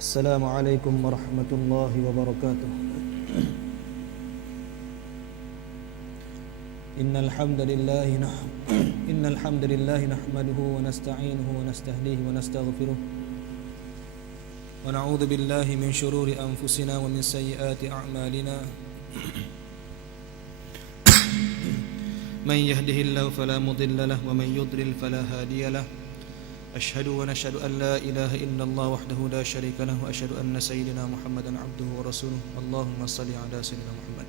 Assalamualaikum warahmatullahi wabarakatuh. Innal hamdalillah nahmaduhu wa nasta'inuhu wa nastahdihi wa nastaghfiruh wa na'udzu billahi min shururi anfusina wa min sayyiati a'malina. Man yahdihillahu fala mudilla lahu wa man yudlil fala hadiya lahu. أشهد ونشهد أن لا إله إلا الله وحده لا شريك له وأشهد أن سيدنا محمدا عبده ورسوله اللهم صل على سيدنا محمد.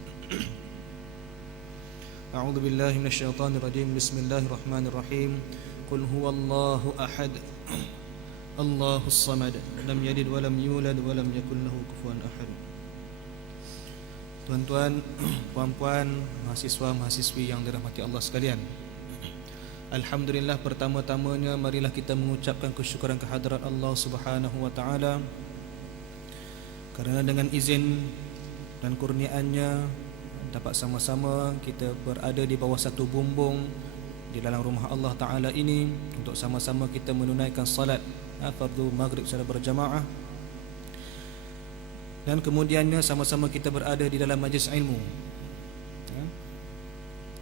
أعوذ بالله من الشيطان الرجيم بسم الله الرحمن الرحيم قل هو الله أحد الله الصمد لم يلد ولم يولد ولم يكن له كفوا أحد. Tuan-tuan, puan-puan, mahasiswa-mahasiswi yang dirahmati Allah sekalian, alhamdulillah, pertama-tamanya marilah kita mengucapkan kesyukuran kehadrat Allah Subhanahu wa taala kerana dengan izin dan kurniaannya dapat sama-sama kita berada di bawah satu bumbung di dalam rumah Allah taala ini untuk sama-sama kita menunaikan salat fardu maghrib secara berjamaah, dan kemudiannya sama-sama kita berada di dalam majlis ilmu.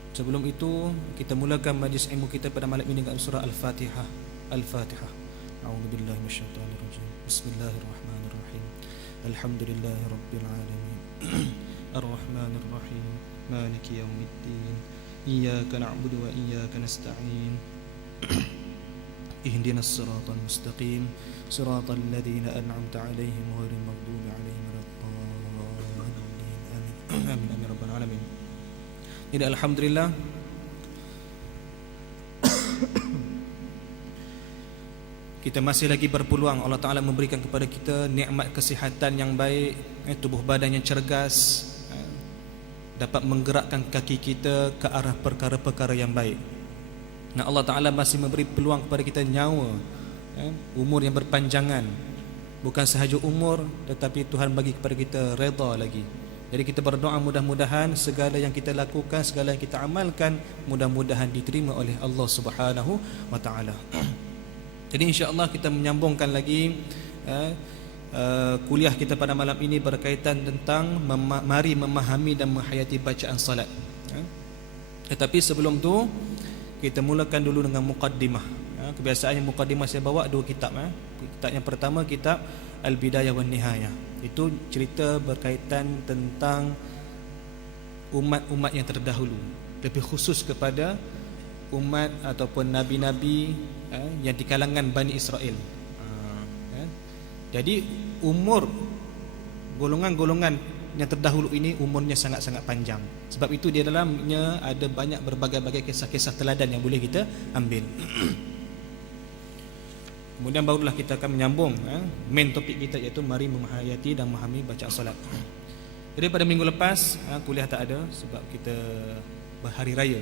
Sebelum itu kita mulakan majlis ilmu kita pada malam ini dengan surah Al-Fatihah. Al-Fatihah. A'udzubillahi minasyaitonir rajim. Bismillahirrahmanirrahim. Alhamdulillahirabbil alamin. Arrahmanir rahim. Maliki yaumiddin. Iyyaka na'budu wa iyyaka nasta'in. Ihdinas siratal mustaqim. Siratal ladzina an'amta 'alaihim ghairil maghdubi 'alaihim waladdallin. Amin. Amin amin rabbal alamin. Jadi alhamdulillah kita masih lagi berpeluang Allah Ta'ala memberikan kepada kita nikmat kesihatan yang baik, tubuh badan yang cergas, dapat menggerakkan kaki kita ke arah perkara-perkara yang baik. Nah, Allah Ta'ala masih memberi peluang kepada kita nyawa, umur yang berpanjangan. Bukan sahaja umur, tetapi Tuhan bagi kepada kita redha lagi. Jadi kita berdoa mudah-mudahan segala yang kita lakukan, segala yang kita amalkan, mudah-mudahan diterima oleh Allah Subhanahu wa taala. Jadi insya-Allah kita menyambungkan lagi kuliah kita pada malam ini berkaitan tentang mari memahami dan menghayati bacaan salat. Tetapi sebelum tu kita mulakan dulu dengan muqaddimah. Kebiasaannya muqaddimah saya bawa dua kitab. Kitab yang pertama kitab Al-Bidayah wan Nihayah. Itu cerita berkaitan tentang umat-umat yang terdahulu, lebih khusus kepada umat ataupun nabi-nabi yang di kalangan Bani Israel. Jadi umur golongan-golongan yang terdahulu ini umurnya sangat-sangat panjang. Sebab itu di dalamnya ada banyak berbagai-bagai kisah-kisah teladan yang boleh kita ambil. Kemudian barulah kita akan menyambung main topik kita, iaitu mari menghayati dan memahami bacaan salat. Jadi pada minggu lepas kuliah tak ada sebab kita berhari raya.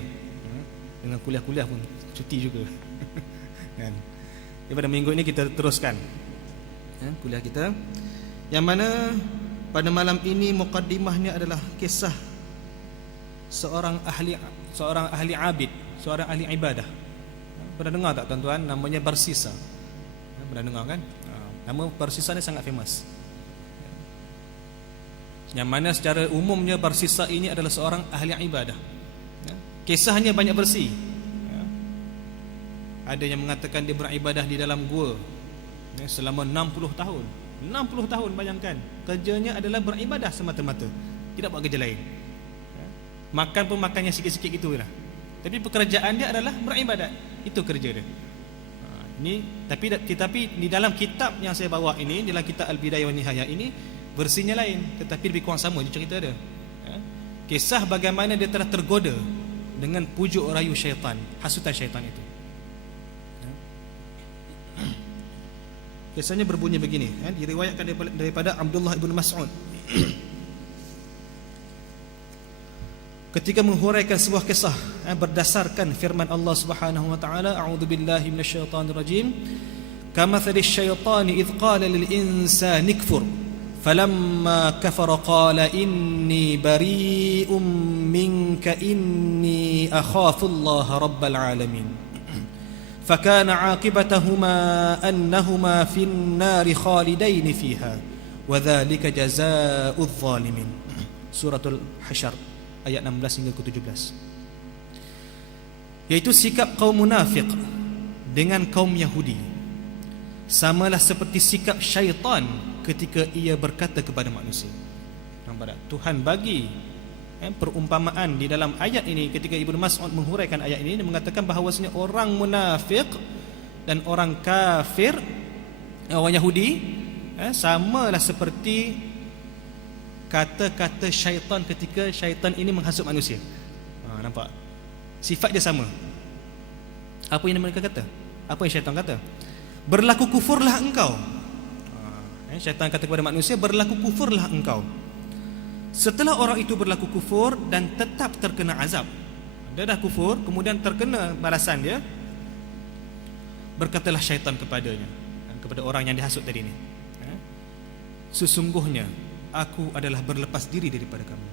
Dengan kuliah-kuliah pun cuti juga. Kan. Jadi pada minggu ini kita teruskan kuliah kita, yang mana pada malam ini muqaddimahnya adalah kisah seorang ahli abid, seorang ahli ibadah. Pernah dengar tak tuan-tuan, namanya Barsisa? Pernah dengar kan? Nama Barsisa ni sangat famous. Yang mana secara umumnya Barsisa ini adalah seorang ahli ibadah. Kisahnya banyak versi. Ada yang mengatakan dia beribadah di dalam gua selama 60 tahun. 60 tahun, bayangkan. Kerjanya adalah beribadah semata-mata, tidak buat kerja lain. Makan pun makannya sikit-sikit gitulah. Tapi pekerjaan dia adalah beribadat. Itu kerja dia. Ini tetapi di dalam kitab yang saya bawa ini, dalam kitab Al-Bidayah wan Nihayah ini, versinya lain tetapi lebih kurang sama je cerita dia. Kisah bagaimana dia telah tergoda dengan pujuk rayu syaitan, hasutan syaitan itu. Kisahnya berbunyi begini, diriwayatkan daripada Abdullah ibn Mas'ud. Ketika menghuraikan sebuah kisah berdasarkan firman Allah Subhanahu wa taala, a'udzubillahi minasyaitonir rajim, kamathali syaitani idz qala lil insani kfur falamma kafara qala inni bari'um minka inni akhafullaha rabbal alamin fakana 'aqibatahuma annahuma fin nari khalidain fiha wa dzalika jazaa'udz zalimin. Suratul Hasyr ayat 16 hingga ke-17. Yaitu sikap kaum munafik dengan kaum Yahudi samalah seperti sikap syaitan ketika ia berkata kepada manusia. Nampak tak? Tuhan bagi perumpamaan di dalam ayat ini ketika Ibnu Mas'ud menghuraikan ayat ini, dia mengatakan bahawasanya orang munafik dan orang kafir, orang Yahudi, samalah seperti kata-kata syaitan ketika syaitan ini menghasut manusia. Nampak? Sifat dia sama. Apa yang mereka kata? Apa yang syaitan kata? Berlaku kufurlah engkau. Syaitan kata kepada manusia, berlaku kufurlah engkau. Setelah orang itu berlaku kufur dan tetap terkena azab, dia dah kufur, kemudian terkena balasan dia, berkatalah syaitan kepadanya, kepada orang yang dihasut tadi ni, sesungguhnya aku adalah berlepas diri daripada kamu.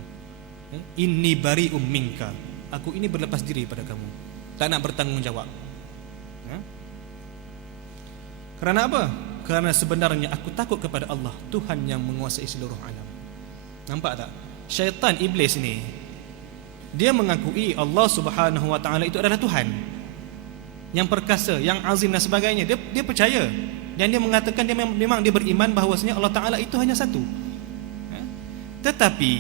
Inni bari'um minka. Aku ini berlepas diri daripada kamu, tak nak bertanggungjawab. Kerana apa? Kerana sebenarnya aku takut kepada Allah, Tuhan yang menguasai seluruh alam. Nampak tak? Syaitan, iblis ni, dia mengakui Allah Subhanahu wa taala itu adalah Tuhan yang perkasa, yang azim dan sebagainya. Dia percaya dan dia mengatakan memang dia beriman bahawasanya Allah taala itu hanya satu. Tetapi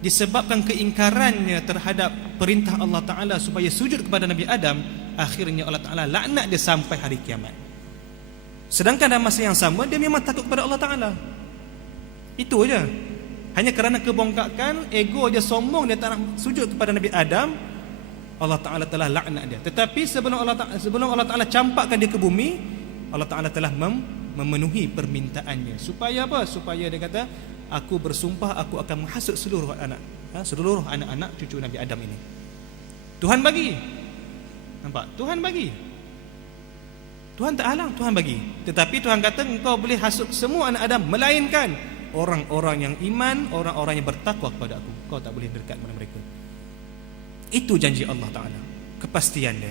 disebabkan keingkarannya terhadap perintah Allah taala supaya sujud kepada Nabi Adam, akhirnya Allah taala laknat dia sampai hari kiamat. Sedangkan dalam masa yang sama dia memang takut kepada Allah taala. Itu aja. Hanya kerana kebongkakan ego dia, sombong, dia tak nak sujud kepada Nabi Adam, Allah taala telah laknat dia. Tetapi sebelum Allah taala campakkan dia ke bumi, Allah taala telah memenuhi permintaannya. Supaya apa? Supaya dia kata, aku bersumpah aku akan menghasut seluruh anak-anak cucu Nabi Adam ini. Tuhan bagi. Nampak? Tuhan bagi. Tuhan tak halang, Tuhan bagi. Tetapi Tuhan kata engkau boleh hasut semua anak Adam, melainkan orang-orang yang iman, orang-orang yang bertakwa kepada aku, kau tak boleh dekat kepada mereka. Itu janji Allah Ta'ala, kepastian dia.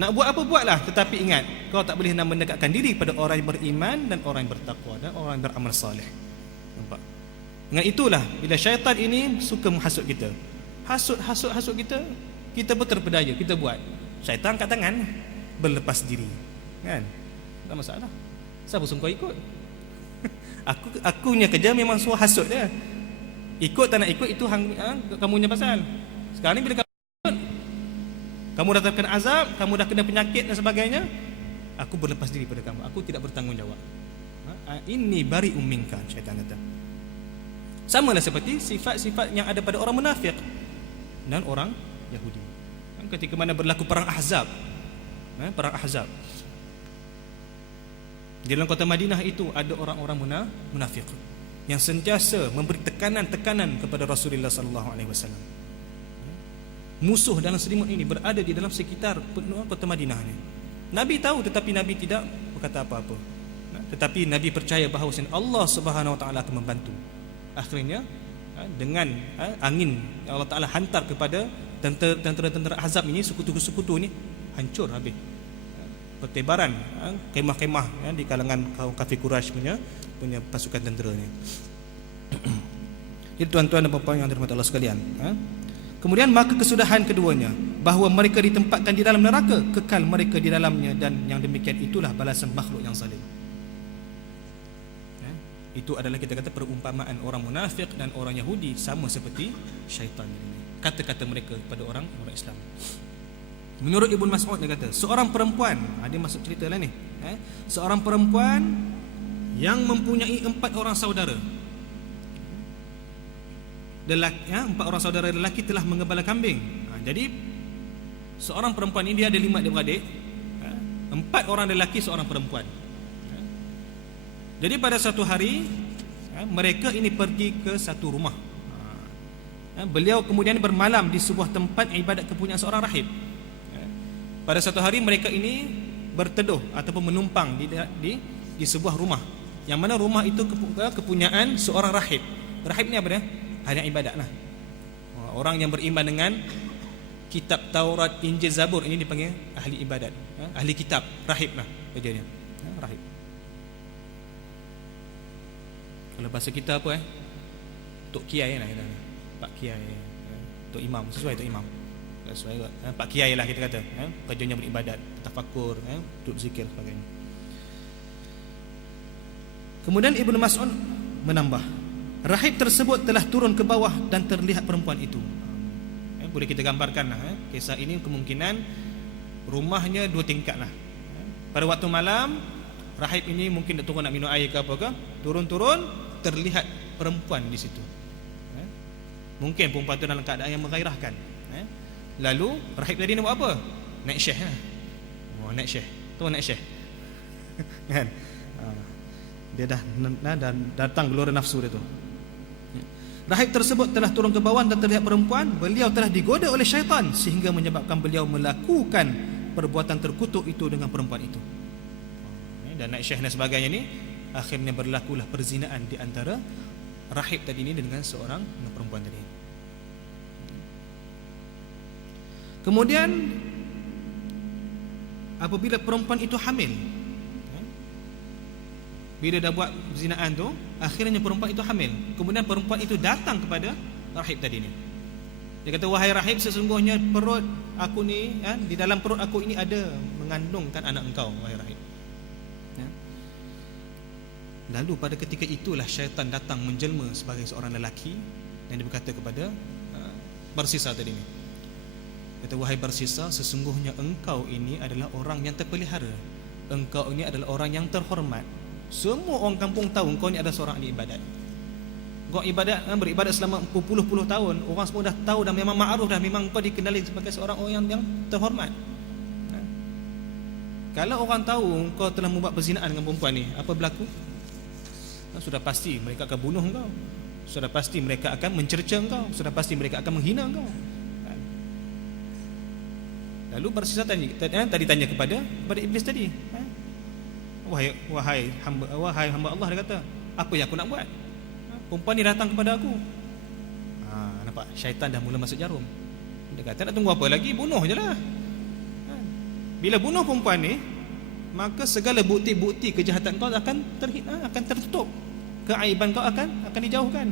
Nak buat apa buatlah, tetapi ingat, kau tak boleh nak mendekatkan diri pada orang yang beriman dan orang yang bertakwa dan orang yang beramal saleh. Nampak? Dengan itulah bila syaitan ini suka menghasut kita, hasut kita, kita pun terpedaya, kita buat. Syaitan kat tangan, berlepas diri, kan? Tak masalah. Siapa suruh kau ikut? Aku punya kerja memang suruh hasut dia. Ikut tak nak ikut itu kamu punya pasal. Sekarang ni bila kamu dah terkena azab, kamu dah kena penyakit dan sebagainya, aku berlepas diri pada kamu. Aku tidak bertanggungjawab. Ini bari'um minka, syaitan kata. Samalah seperti sifat-sifat yang ada pada orang munafik dan orang Yahudi. Ketika mana berlaku perang Ahzab, perang Ahzab, di dalam kota Madinah itu ada orang-orang munafik yang sentiasa memberi tekanan kepada Rasulullah sallallahu alaihi wasallam. Musuh dalam selimut ini berada di dalam sekitar kota Madinah ini. Nabi tahu tetapi Nabi tidak berkata apa-apa. Tetapi Nabi percaya bahawa Allah Subhanahu wa taala akan membantu. Akhirnya dengan angin Allah taala hantar kepada tentera Ahzab ini, sekutu-sekutu ini hancur habis. Pertebaran kemah-kemah di kalangan kaum kafir Quraisy punya pasukan tentera ni. Jadi tuan-tuan dan puan-puan yang dirahmati Allah sekalian, kemudian maka kesudahan keduanya bahawa mereka ditempatkan di dalam neraka, kekal mereka di dalamnya, dan yang demikian itulah balasan makhluk yang zalim. Itu adalah kita kata perumpamaan orang munafik dan orang Yahudi sama seperti syaitan ini. Kata-kata mereka kepada orang Islam. Menurut Ibnu Mas'ud dia kata, seorang perempuan, dia masuk cerita lah ni, seorang perempuan yang mempunyai 4 orang saudara lelaki, 4 orang saudara lelaki telah mengembala kambing. Jadi seorang perempuan ini dia ada 5 adik-beradik, 4 orang lelaki, seorang perempuan. Jadi pada satu hari mereka ini pergi ke satu rumah. Beliau kemudian bermalam di sebuah tempat ibadat kepunyaan seorang rahib. Pada satu hari mereka ini berteduh ataupun menumpang di sebuah rumah, yang mana rumah itu kepunyaan seorang rahib. Rahib ni apa dia? Hanya ibadat lah. Orang yang beriman dengan kitab Taurat, Injil, Zabur, ini dipanggil ahli ibadat, ahli kitab, rahib lah kerjanya, rahib. Kalau bahasa kita apa Tok Kiai lah kita, Pak Kiai, Tok Imam, sesuai Tok Imam, sesuai juga. Pak Kiai lah kita kata, kerjanya beribadat, tafakur, duduk zikir sebagainya. Kemudian Ibnu Mas'ud menambah, rahib tersebut telah turun ke bawah dan terlihat perempuan itu. Boleh kita gambarkan lah, kisah ini kemungkinan rumahnya 2 tingkat lah. Pada waktu malam, rahib ini mungkin nak turun nak minum air ke apa ke, turun-turun terlihat perempuan di situ. Mungkin perempuan itu dalam keadaan yang menggairahkan. Lalu rahib tadi nak buat apa? Naik syekh lah. Naik syekh. Tu naik syekh. Kan? Dia dah datang gelora nafsu dia tu. Rahib tersebut telah turun ke bawah dan terlihat perempuan. Beliau telah digoda oleh syaitan sehingga menyebabkan beliau melakukan perbuatan terkutuk itu dengan perempuan itu. Dan naik syekh dan sebagainya ni, akhirnya berlakulah perzinaan di antara rahib tadi ni dengan seorang perempuan tadi. Kemudian apabila perempuan itu hamil, bila dah buat zinaan tu, akhirnya perempuan itu hamil. Kemudian perempuan itu datang kepada rahib tadi ni. Dia kata, wahai rahib, sesungguhnya perut aku ni, di dalam perut aku ini ada mengandungkan anak engkau, wahai rahib. Lalu pada ketika itulah syaitan datang menjelma sebagai seorang lelaki dan dia berkata kepada Barsisa tadi ni. Kata, wahai Barsisa, sesungguhnya engkau ini adalah orang yang terpelihara. Engkau ini adalah orang yang terhormat. Semua orang kampung tahu engkau ni adalah seorang ahli ibadat. Kau beribadat selama puluh-puluh tahun. Orang semua dah tahu, dah memang ma'ruf, dah memang kau dikenali sebagai seorang orang yang terhormat. Kalau orang tahu engkau telah membuat perzinaan dengan perempuan ni, apa berlaku? Sudah pasti mereka akan bunuh engkau. Sudah pasti mereka akan mencerca engkau. Sudah pasti mereka akan menghina engkau. Lalu Barsisa tadi tanya kepada iblis tadi, Wahai hamba Allah, dia kata, apa yang aku nak buat? Perempuan ni datang kepada aku. Nampak, syaitan dah mula masuk jarum. Dia kata, nak tunggu apa lagi? Bunuh je lah. Bila bunuh perempuan ni, maka segala bukti-bukti kejahatan kau akan tertutup. Keaiban kau akan dijauhkan.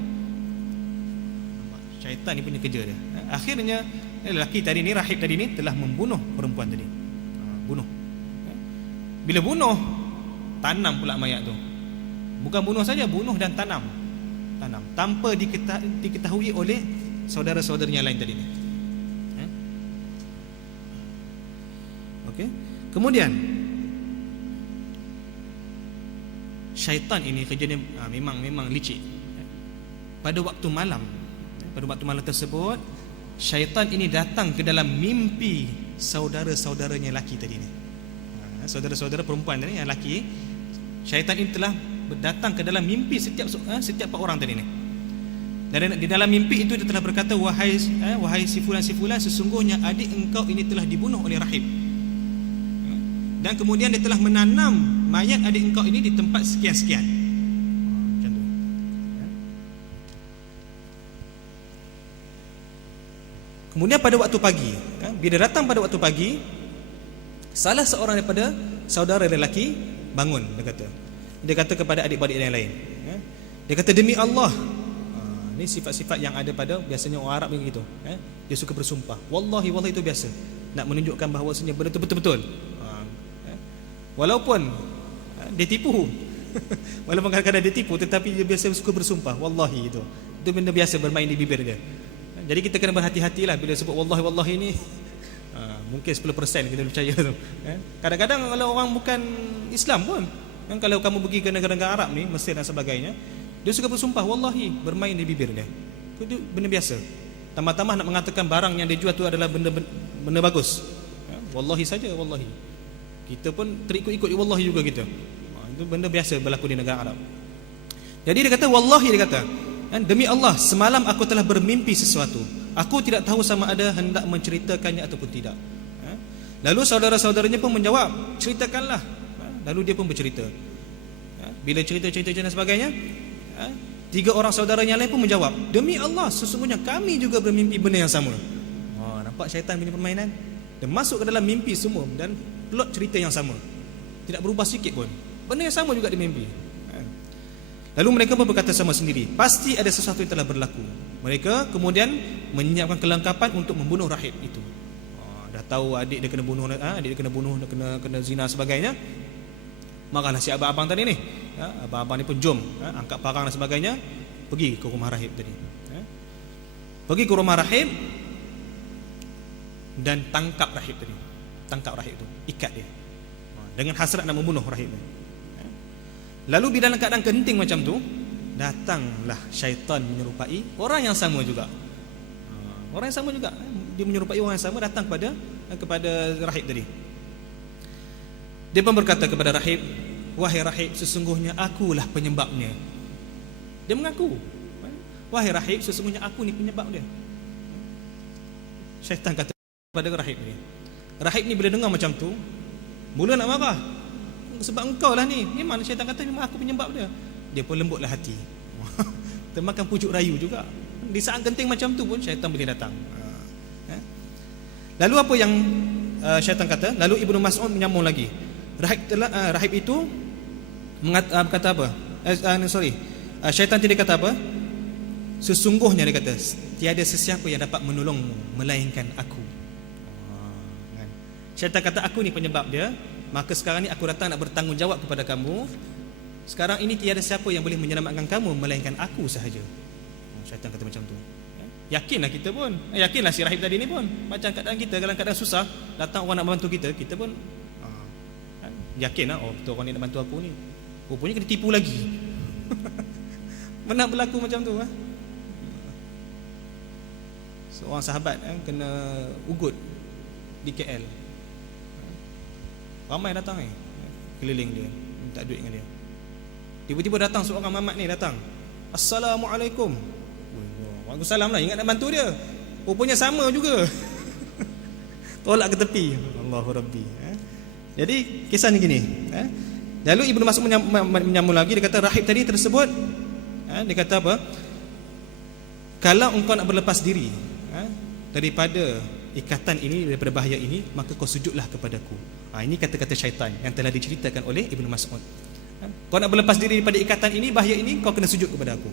Syaitan ni punya kerja dia. Akhirnya lelaki tadi ni, rahib tadi ni, telah membunuh perempuan tadi. Bunuh. Bila bunuh, tanam pula mayat tu. Bukan bunuh saja, bunuh dan tanam tanpa diketahui oleh saudara-saudaranya lain tadi ni. Okey. Kemudian syaitan ini kerjanya memang licik. Pada waktu malam tersebut, syaitan ini datang ke dalam mimpi saudara-saudaranya lelaki tadi ni. Saudara-saudara perempuan tadi yang lelaki, syaitan ini telah datang ke dalam mimpi setiap orang tadi ni. Dan di dalam mimpi itu dia telah berkata, wahai si fulan, sesungguhnya adik engkau ini telah dibunuh oleh rahib. Dan kemudian dia telah menanam mayat adik engkau ini di tempat sekian-sekian. Macam tu. Kemudian pada waktu pagi, bila datang pada waktu pagi, salah seorang daripada saudara lelaki bangun, dia kata kepada adik-adik yang lain, dia kata, demi Allah, ini sifat-sifat yang ada pada biasanya orang Arab begitu, dia suka bersumpah, wallahi itu biasa, nak menunjukkan bahawasanya benda itu betul-betul, walaupun dia tipu walaupun kadang-kadang dia tipu, tetapi dia biasa suka bersumpah, wallahi itu benda biasa bermain di bibir dia. Jadi kita kena berhati-hatilah bila sebut wallahi ni. Mungkin 10% kita percaya tu. Kadang-kadang kalau orang bukan Islam pun, kalau kamu pergi ke negara-negara Arab ni, Mesir dan sebagainya, dia suka bersumpah wallahi, bermain di bibir dia. Itu benda biasa. Tambah-tambah nak mengatakan barang yang dia jual tu adalah benda bagus. Wallahi saja, wallahi. Kita pun terikut-ikut wallahi juga kita. Itu benda biasa berlaku di negara Arab. Jadi dia kata wallahi, dia kata, demi Allah, semalam aku telah bermimpi sesuatu. Aku tidak tahu sama ada hendak menceritakannya ataupun tidak. Lalu saudara-saudaranya pun menjawab, ceritakanlah. Lalu dia pun bercerita. Bila cerita-cerita dan sebagainya, 3 orang saudaranya lain pun menjawab, demi Allah, sesungguhnya kami juga bermimpi benda yang sama. Nampak syaitan punya permainan? Dan masuk ke dalam mimpi semua, dan plot cerita yang sama, tidak berubah sikit pun. Benda yang sama juga di mimpi. Lalu mereka pun berkata sama sendiri, pasti ada sesuatu yang telah berlaku. Mereka kemudian menyiapkan kelengkapan untuk membunuh rahib itu. Dah tahu adik dia kena bunuh, adik dia kena bunuh, dia kena zina sebagainya. Makalah si abang-abang tadi ni, abang-abang ni pun jom, angkat parang dan sebagainya, pergi ke rumah rahib tadi. Pergi ke rumah rahib dan tangkap rahib tadi. Tangkap rahib tu, ikat dia dengan hasrat nak membunuh rahib tu. Lalu bila dalam keadaan genting macam tu, datanglah syaitan menyerupai orang yang sama juga. Orang yang sama juga, dia menyerupai orang yang sama, datang kepada rahib tadi. Dia pun berkata kepada rahib, wahai rahib, sesungguhnya akulah penyebabnya. Dia mengaku, wahai rahib, sesungguhnya aku ni penyebab dia. Syaitan kata kepada rahib ni. Rahib ni bila dengar macam tu, mula nak marah. Sebab engkau lah ni. Memang syaitan kata memang aku penyebab dia. Dia pun lembutlah hati. Termakan pucuk rayu juga. Di saat genting macam tu pun syaitan boleh datang. Lalu apa yang syaitan kata? Lalu Ibnu Mas'ud menyambung lagi. Rahib itu kata apa? Syaitan tadi kata apa? Sesungguhnya dia kata, tiada sesiapa yang dapat menolongmu melainkan aku. Syaitan kata, aku ni penyebab dia, maka sekarang ni aku datang nak bertanggungjawab kepada kamu. Sekarang ini tiada siapa yang boleh menyelamatkan kamu melainkan aku sahaja. Syaitan kata macam tu. Yakinlah kita pun, yakinlah si rahib tadi ni pun, macam keadaan kita, dalam keadaan susah, datang orang nak membantu kita, kita pun yakinlah, oh betul orang ni nak bantu aku ni. Rupanya kena tipu lagi. Mana berlaku macam tu. Seorang sahabat kena ugut di KL. Ramai datang keliling dia, minta duit dengan dia. Tiba-tiba datang seorang mamat ni datang. Assalamualaikum. Waalaikumsalam lah, ingat nak bantu dia. Rupanya sama juga. Tolak ke tepi. Allahu Rabbi. Jadi kisah ni gini. Lalu Ibnu Mas'ud menyambung lagi, dia kata rahib tadi tersebut, dia kata apa? Kalau engkau nak berlepas diri daripada ikatan ini, daripada bahaya ini, maka kau sujudlah kepadaku. Ini kata-kata syaitan yang telah diceritakan oleh Ibnu Mas'ud. Kau nak berlepas diri daripada ikatan ini, bahaya ini, kau kena sujud kepada aku.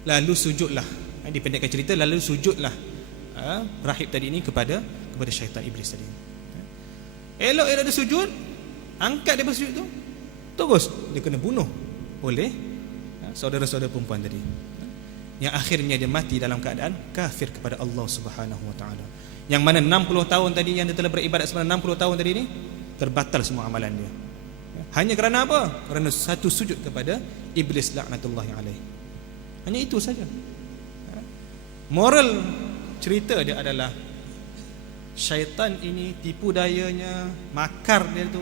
Lalu sujudlah, dipendekkan cerita, lalu sujudlah rahib tadi ini kepada syaitan iblis tadi. Elok dia sujud, angkat dia sujud tu, terus dia kena bunuh oleh saudara-saudara perempuan tadi, yang akhirnya dia mati dalam keadaan kafir kepada Allah Subhanahu wa taala. Yang mana 60 tahun tadi yang dia telah beribadat selama 60 tahun tadi ni terbatal semua amalan dia. Hanya kerana apa? Kerana satu sujud kepada iblis laknatullahi alaihi. Hanya itu saja. Moral cerita dia adalah syaitan ini tipu dayanya, makar dia tu,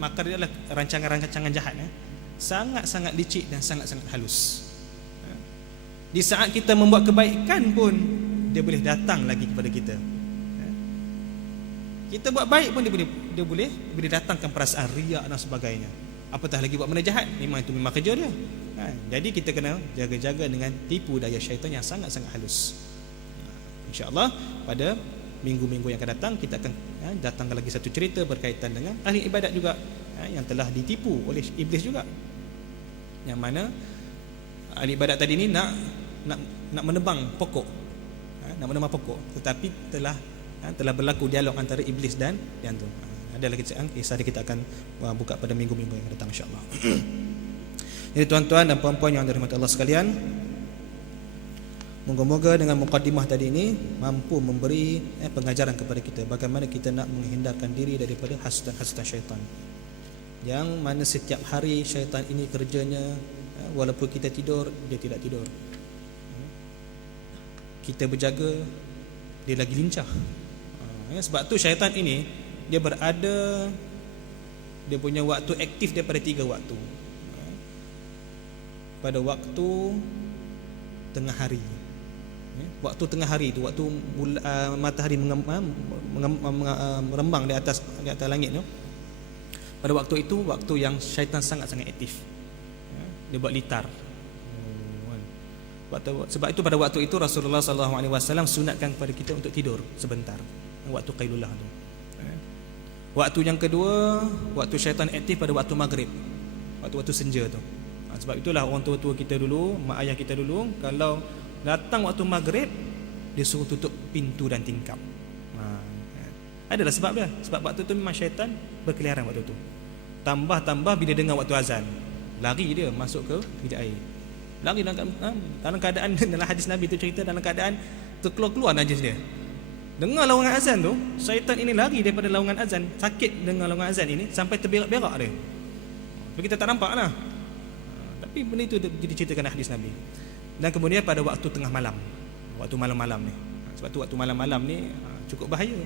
makar dia adalah rancangan-rancangan jahat, sangat-sangat licik dan sangat-sangat halus. Di saat kita membuat kebaikan pun dia boleh datang lagi kepada kita. Kita buat baik pun dia boleh datangkan perasaan riak dan sebagainya. Apatah lagi buat benda jahat, memang itu memang kerja dia. Jadi kita kena jaga-jaga dengan tipu daya syaitan yang sangat-sangat halus. InsyaAllah pada minggu-minggu yang akan datang kita akan datangkan lagi satu cerita berkaitan dengan ahli ibadat juga, yang telah ditipu oleh iblis juga. Yang mana ahli ibadat tadi ni nak menebang pokok, tetapi telah berlaku dialog antara iblis dan yang tu. Ada lagi kisah kita akan buka pada minggu-minggu yang akan datang insya-Allah. Jadi tuan-tuan dan puan-puan yang dirahmati Allah sekalian, moga-moga dengan mukadimah tadi ini mampu memberi pengajaran kepada kita bagaimana kita nak menghindarkan diri daripada hasutan syaitan. Yang mana setiap hari syaitan ini kerjanya, walaupun kita tidur, dia tidak tidur. Kita berjaga, dia lagi lincah. Sebab tu syaitan ini dia berada, dia punya waktu aktif daripada 3 waktu. Pada waktu tengah hari, waktu tengah hari itu, waktu matahari merembang di atas langit tu. Pada waktu itu, waktu yang syaitan sangat-sangat aktif. Dia buat litar. Sebab itu pada waktu itu Rasulullah SAW sunatkan kepada kita untuk tidur sebentar, waktu qailullah tu. Waktu yang kedua, waktu syaitan aktif pada waktu maghrib, waktu senja tu. Sebab itulah orang tua-tua kita dulu, mak ayah kita dulu, kalau datang waktu maghrib, dia suruh tutup pintu dan tingkap. Adalah sebab dia. Sebab waktu tu memang syaitan berkeliaran waktu tu. Tambah-tambah bila dengar waktu azan, lari dia masuk ke bilik air. Lari dalam keadaan dalam hadis Nabi tu cerita dalam keadaan terkeluar-keluar najis dia. Dengar lawangan azan tu, syaitan ini lari daripada lawangan azan, sakit dengar lawangan azan ini sampai terberak-berak dia. Tapi kita tak nampak lah. Tapi benda itu diceritakan hadis Nabi. Dan kemudian pada waktu tengah malam, waktu malam-malam ni. Sebab tu waktu malam-malam ni cukup bahaya.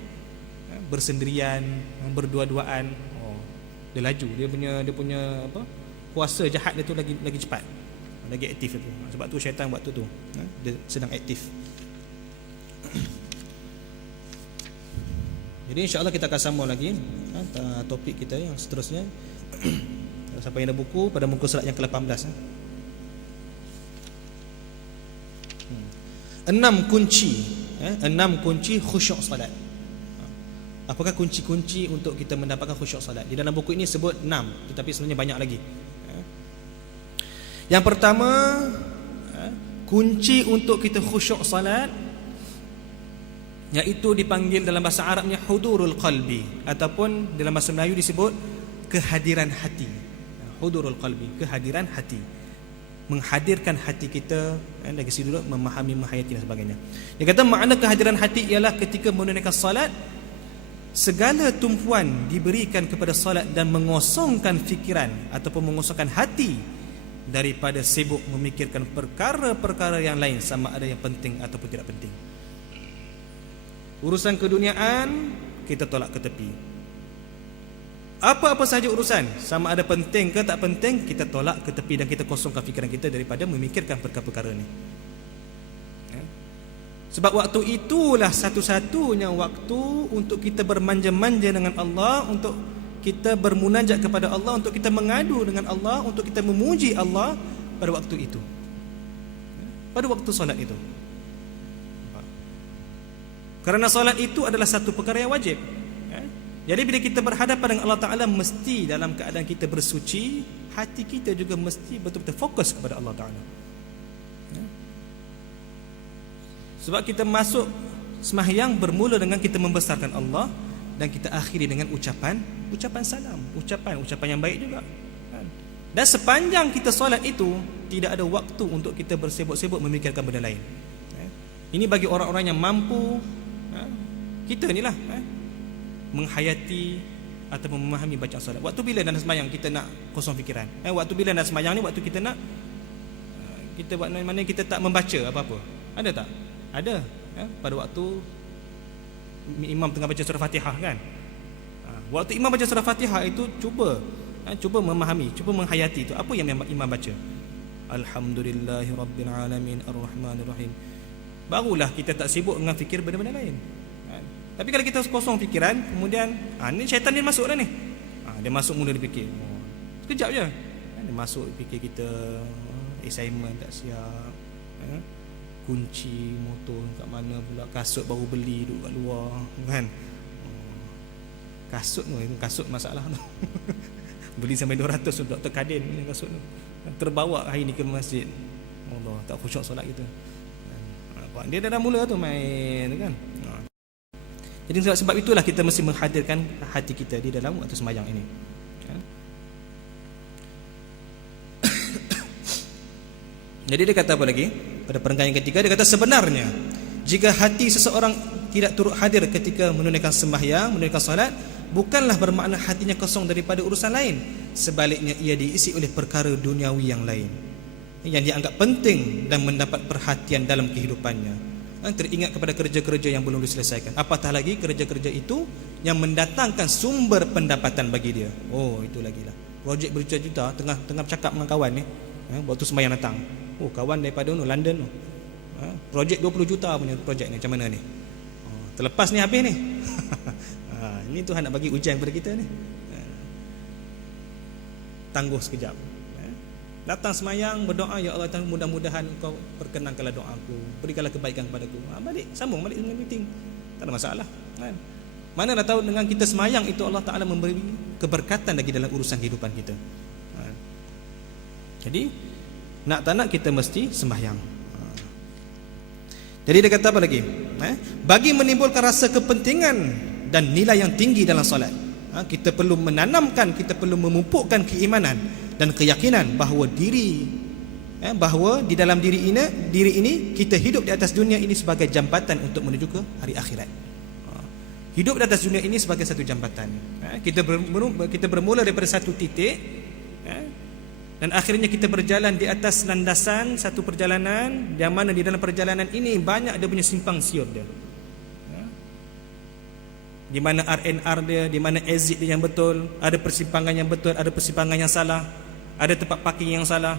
Bersendirian, berdua-duaan, dia laju, dia punya apa? Kuasa jahat dia tu lagi cepat, lagi aktif itu. Sebab tu syaitan waktu tu dia sedang aktif. Jadi insya-Allah kita akan sambung lagi topik kita yang seterusnya. Siapa yang ada buku, pada muka surat yang ke-18. 6 kunci khusyuk salat. Apakah kunci-kunci untuk kita mendapatkan khusyuk salat? Di dalam buku ini sebut 6, tetapi sebenarnya banyak lagi. Yang pertama, kunci untuk kita khusyuk salat, iaitu dipanggil dalam bahasa Arabnya hudurul qalbi, ataupun dalam bahasa Melayu disebut kehadiran hati. Hudurul qalbi, kehadiran hati, menghadirkan hati kita, dari situ dulu memahami, menghayati dan sebagainya. Dia kata makna kehadiran hati ialah ketika menunaikan salat, segala tumpuan diberikan kepada salat dan mengosongkan fikiran ataupun mengosongkan hati daripada sibuk memikirkan perkara-perkara yang lain, sama ada yang penting ataupun tidak penting. Urusan keduniaan kita tolak ke tepi. Apa-apa sahaja urusan, sama ada penting ke tak penting, kita tolak ke tepi dan kita kosongkan fikiran kita daripada memikirkan perkara-perkara ni. Sebab waktu itulah satu-satunya waktu untuk kita bermanja-manja dengan Allah, untuk kita bermunajat kepada Allah, untuk kita mengadu dengan Allah, untuk kita memuji Allah pada waktu itu, pada waktu solat itu. Kerana solat itu adalah satu perkara yang wajib. Jadi bila kita berhadapan dengan Allah Ta'ala, mesti dalam keadaan kita bersuci, hati kita juga mesti betul-betul fokus kepada Allah Ta'ala. Sebab kita masuk sembahyang bermula dengan kita membesarkan Allah, dan kita akhiri dengan ucapan salam, ucapan yang baik juga. Dan sepanjang kita solat itu, tidak ada waktu untuk kita bersibuk-sibuk memikirkan benda lain. Ini bagi orang-orang yang mampu, kita ni lah, menghayati atau memahami bacaan solat. Waktu bila dalam sembahyang kita nak kosong fikiran? Waktu bila dalam sembahyang ni, waktu kita nak, kita buat mana kita tak membaca apa-apa? Ada tak? Ada. Pada waktu imam tengah baca surah Fatihah kan, waktu imam baca surah Fatihah itu cuba memahami, cuba menghayati itu apa yang imam baca. Alhamdulillahirabbil alamin arrahmanir rahim. Barulah kita tak sibuk dengan fikir benda-benda lain. Tapi kalau kita kosong fikiran, kemudian ni syaitan dia masuk dah ni. Dia masuk mula dia fikir. Sekejap je. Dia masuk fikir kita, assignment tak siap, kunci motor kat mana pula, kasut baru beli duduk kat luar kan. Kasut masalah tu. Beli sampai 200 untuk Dr. Kadin ni kasut tu. Terbawa hari ni ke masjid. Allah, tak khusyuk solat kita. Dia dah mula tu main kan. Jadi sebab itulah kita mesti menghadirkan hati kita di dalam waktu sembahyang ini. Jadi dia kata apa lagi? Pada perenggan yang ketiga dia kata, sebenarnya jika hati seseorang tidak turut hadir ketika menunaikan sembahyang, menunaikan salat, bukanlah bermakna hatinya kosong daripada urusan lain. Sebaliknya ia diisi oleh perkara duniawi yang lain yang dianggap penting dan mendapat perhatian dalam kehidupannya. Teringat kepada kerja-kerja yang belum diselesaikan, apatah lagi kerja-kerja itu yang mendatangkan sumber pendapatan bagi dia. Itu lagi lah. Projek berjuta-juta, tengah bercakap dengan kawan ni, waktu sembahyang datang. Kawan daripada London, projek 20 juta punya projek ni, macam mana ni? Terlepas ni habis ni. Ini Tuhan nak bagi ujian kepada kita ni. Tangguh sekejap. Datang semayang, berdoa, ya Allah Tuhan, mudah-mudahan Engkau perkenankanlah doaku, berikanlah kebaikan kepadaku. Balik, sambung balik dengan meeting. Tak ada masalah, kan? Mana dah tahu dengan kita semayang itu Allah Ta'ala memberi keberkatan lagi dalam urusan kehidupan kita. Jadi nak tak nak kita mesti sembahyang. Jadi dia kata apa lagi? Bagi menimbulkan rasa kepentingan dan nilai yang tinggi dalam solat, kita perlu menanamkan, kita perlu memupukkan keimanan dan keyakinan bahawa bahawa di dalam diri ini kita hidup di atas dunia ini sebagai jambatan untuk menuju ke hari akhirat. Hidup di atas dunia ini sebagai satu jambatan. Kita bermula daripada satu titik, dan akhirnya kita berjalan di atas landasan satu perjalanan, yang mana di dalam perjalanan ini banyak dia punya simpang siur dia. Di mana RNR dia, di mana exit dia yang betul, ada persimpangan yang betul, ada persimpangan yang salah, ada tempat parking yang salah,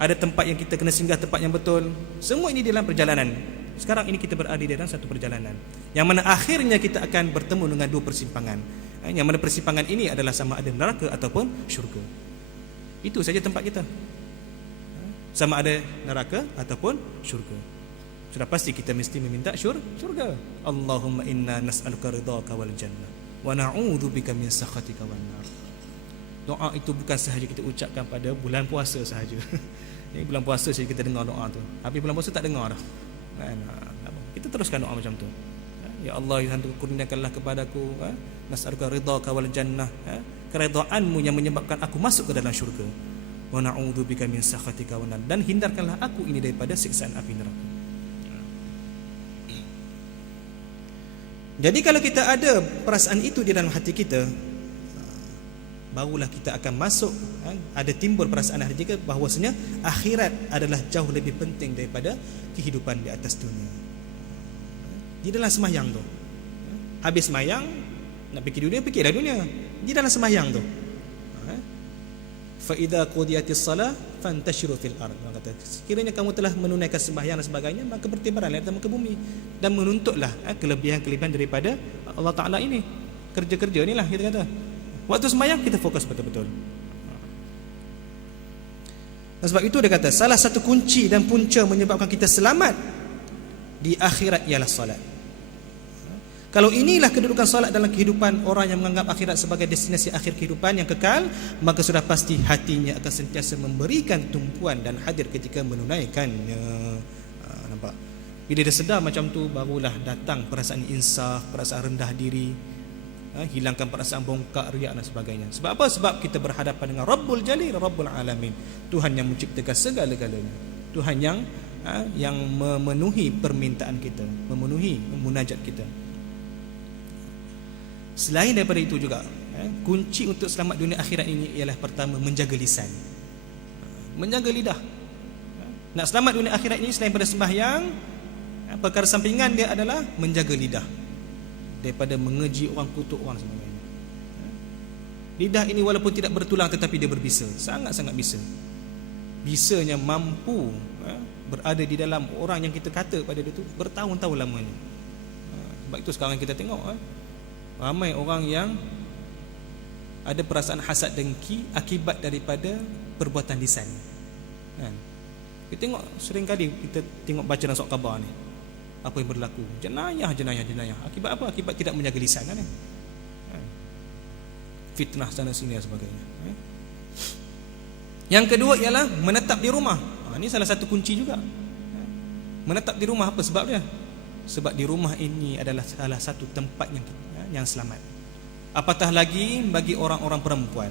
ada tempat yang kita kena singgah tempat yang betul. Semua ini dalam perjalanan. Sekarang ini kita berada di dalam satu perjalanan, yang mana akhirnya kita akan bertemu dengan dua persimpangan, yang mana persimpangan ini adalah sama ada neraka ataupun syurga. Itu saja tempat kita, sama ada neraka ataupun syurga. Sudah pasti kita mesti meminta syurga. Allahumma inna nas'aluka ridhaka wal jannah wa na'udzubika min sakhatika wan nar. Doa itu bukan sahaja kita ucapkan pada bulan puasa sahaja. Ini bulan puasa saja kita dengar doa tu. Habis bulan puasa tak dengar dah. Kita teruskan doa macam tu. Ya Allah, ya Tuhan, kurniakanlah kepadaku nas'aluka ridhaka wal jannah, keredaanmu yang menyebabkan aku masuk ke dalam syurga. Wa na'udzubika min sakhatika wan nar, dan hindarkanlah aku ini daripada siksaan api neraka. Jadi kalau kita ada perasaan itu di dalam hati kita, barulah kita akan masuk, ada timbul perasaan hati kita bahawasanya akhirat adalah jauh lebih penting daripada kehidupan di atas dunia. Di dalam sembahyang tu, habis sembahyang nak fikir dunia, fikirlah dunia. Di dalam sembahyang tu, fa idza qudiyatis salah fantashiru fil ard, kata sekiranya kamu telah menunaikan sembahyang dan sebagainya, maka bertebaranlah di muka bumi dan menuntutlah kelebihan-kelebihan daripada Allah Taala ini. Kerja-kerja inilah kita kata. Waktu sembahyang kita fokus betul-betul. Dan sebab itu dia kata salah satu kunci dan punca menyebabkan kita selamat di akhirat ialah solat. Kalau inilah kedudukan solat dalam kehidupan orang yang menganggap akhirat sebagai destinasi akhir kehidupan yang kekal, maka sudah pasti hatinya akan sentiasa memberikan tumpuan dan hadir ketika menunaikannya. Nampak? Bila dia sedar macam tu, barulah datang perasaan insaf, perasaan rendah diri, hilangkan perasaan bongkak, riak dan sebagainya. Sebab apa? Sebab kita berhadapan dengan Rabbul Jalil, Rabbul Alamin, Tuhan yang menciptakan segala-galanya, Tuhan yang memenuhi permintaan kita, memenuhi munajat kita. Selain daripada itu juga, kunci untuk selamat dunia akhirat ini ialah pertama, menjaga lisan, menjaga lidah. Nak selamat dunia akhirat ini selain daripada sembahyang, perkara sampingan dia adalah menjaga lidah daripada mengeji orang, kutuk orang sebagainya. Lidah ini walaupun tidak bertulang tetapi dia berbisa, sangat-sangat bisa. Bisanya mampu berada di dalam orang yang kita kata pada dia itu bertahun-tahun lamanya. Sebab itu sekarang kita tengok ramai orang yang ada perasaan hasad dengki akibat daripada perbuatan lisan. Kita tengok sering kali kita tengok baca dalam surat khabar ni, apa yang berlaku, jenayah. Akibat apa? Akibat tidak menjaga lisan kan? Fitnah sana sini dan sebagainya. Yang kedua ialah menetap di rumah. Ini salah satu kunci juga. Menetap di rumah apa sebab dia? Sebab di rumah ini adalah salah satu tempat yang selamat. Apatah lagi bagi orang-orang perempuan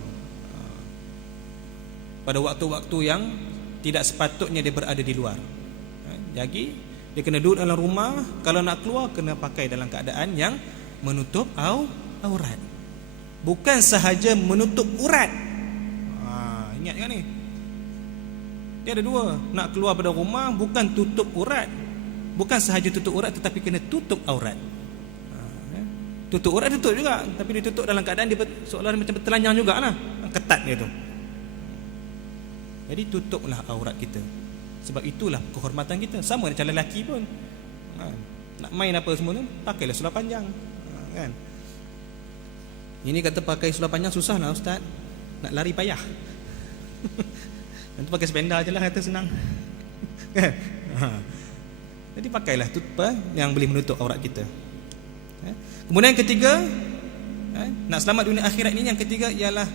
pada waktu-waktu yang tidak sepatutnya dia berada di luar. Jadi dia kena duduk dalam rumah. Kalau nak keluar, kena pakai dalam keadaan yang menutup aurat. Bukan sahaja menutup urat. Ingat kan ni? Dia ada dua. Nak keluar pada rumah, bukan tutup urat, bukan sahaja tutup urat, tetapi kena tutup aurat. Tutup urat tutup juga, tapi ditutup dalam keadaan dia seolah macam bertelanjang juga lah, ketat dia tu. Jadi tutuplah aurat kita. Sebab itulah kehormatan kita. Sama dengan calon lelaki pun, nak main apa semua tu, pakailah seluar panjang, kan? Ini kata pakai seluar panjang susah lah ustaz, nak lari payah. Nanti pakai spender je lah, kata senang. Kan? Jadi pakailah tutpa yang boleh menutup aurat kita. Kemudian yang ketiga, nak selamat dunia akhirat ini, yang ketiga ialah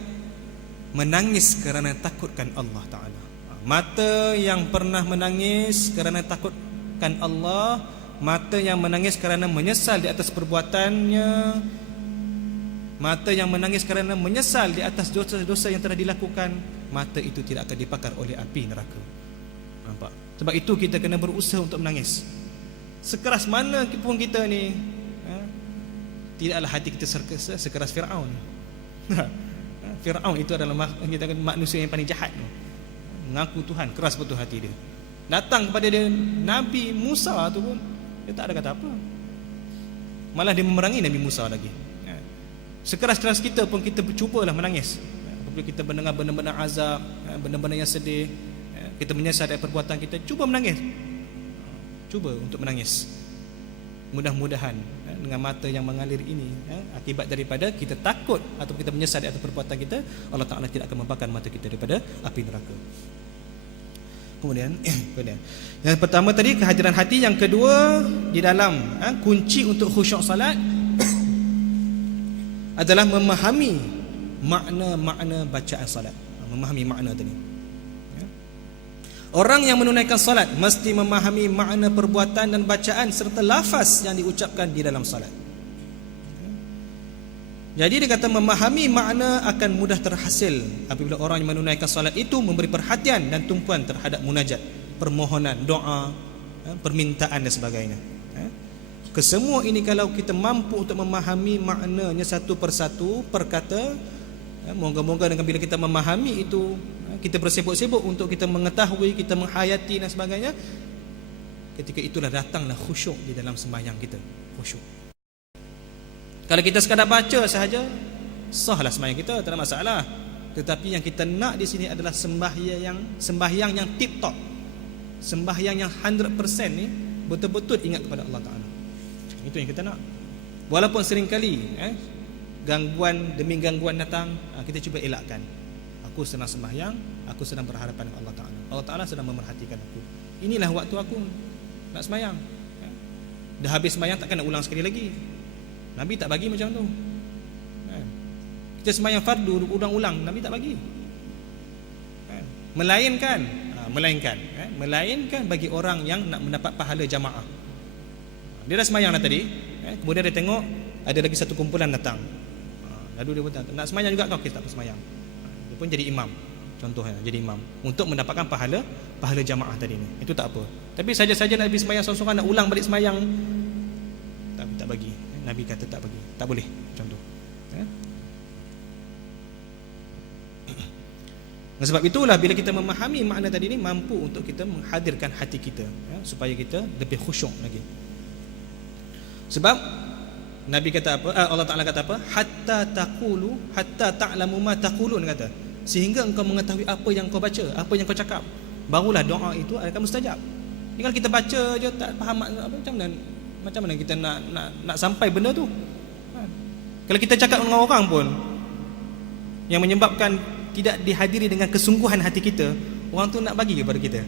menangis kerana takutkan Allah Ta'ala. Mata yang pernah menangis kerana takutkan Allah, mata yang menangis kerana menyesal di atas perbuatannya, mata yang menangis kerana menyesal di atas dosa-dosa yang telah dilakukan, mata itu tidak akan dibakar oleh api neraka. Nampak? Sebab itu kita kena berusaha untuk menangis. Sekeras mana pun kita ni, tidaklah hati kita sekeras Fir'aun. Fir'aun itu adalah kita manusia yang paling jahat, mengaku Tuhan, keras betul hati dia. Datang kepada dia Nabi Musa tu pun dia tak ada kata apa, malah dia memerangi Nabi Musa lagi. Sekeras-keras kita pun kita cubalah menangis. Apabila kita mendengar benda-benda azab, benda-benda yang sedih, kita menyesal dari perbuatan kita, cuba menangis. Cuba untuk menangis. Mudah-mudahan dengan mata yang mengalir ini, akibat daripada kita takut atau kita menyesal di atas perbuatan kita, Allah Ta'ala tidak akan membakar mata kita daripada api neraka. Kemudian yang pertama tadi kehadiran hati. Yang kedua, di dalam kunci untuk khusyuk salat adalah memahami makna-makna bacaan salat. Memahami makna tadi. Orang yang menunaikan salat mesti memahami makna perbuatan dan bacaan serta lafaz yang diucapkan di dalam salat. Jadi dia kata memahami makna akan mudah terhasil apabila orang yang menunaikan salat itu memberi perhatian dan tumpuan terhadap munajat, permohonan, doa, permintaan dan sebagainya. Kesemua ini kalau kita mampu untuk memahami maknanya satu persatu perkata, moga-moga dengan bila kita memahami itu, kita bersibuk-sibuk untuk kita mengetahui, kita menghayati dan sebagainya, ketika itulah datanglah khusyuk di dalam sembahyang kita. Khusyuk. Kalau kita sekadar baca sahaja, sahlah sembahyang kita, tak ada masalah. Tetapi yang kita nak di sini adalah sembahyang yang tip top, sembahyang yang 100% ni betul-betul ingat kepada Allah Ta'ala. Itu yang kita nak. Walaupun seringkali gangguan demi gangguan datang, kita cuba elakkan. Aku sedang sembahyang, aku sedang berhadapan dengan Allah Ta'ala. Allah Ta'ala sedang memerhatikan aku. Inilah waktu aku nak sembahyang. Dah habis sembahyang takkan nak ulang sekali lagi. Nabi tak bagi macam tu. Kita sembahyang fardu ulang-ulang, Nabi tak bagi. Melainkan bagi orang yang nak mendapat pahala jamaah. Dia dah sembahyang dah tadi, kemudian dia tengok ada lagi satu kumpulan datang. Lalu dia berkata, nak sembahyang juga kau? Kita tak sembahyang. Dia pun jadi imam. Contohnya jadi imam untuk mendapatkan pahala jamaah tadi ni. Itu tak apa. Tapi saja-saja Nabi sembahyang seorang-seorang nak ulang balik sembahyang, tak bagi. Nabi kata tak bagi. Tak boleh macam tu. Sebab itulah bila kita memahami makna tadi ni, mampu untuk kita menghadirkan hati kita, supaya kita lebih khusyuk lagi. Sebab Nabi kata apa? Allah Ta'ala kata apa? Hatta ta'lamu ma taqulun, kata. Sehingga engkau mengetahui apa yang kau baca, apa yang kau cakap, barulah doa itu akan mustajab. Ni kalau kita baca je tak faham macam mana kita nak sampai benda tu. Kalau kita cakap dengan orang pun yang menyebabkan tidak dihadiri dengan kesungguhan hati kita, orang tu nak bagi kepada kita.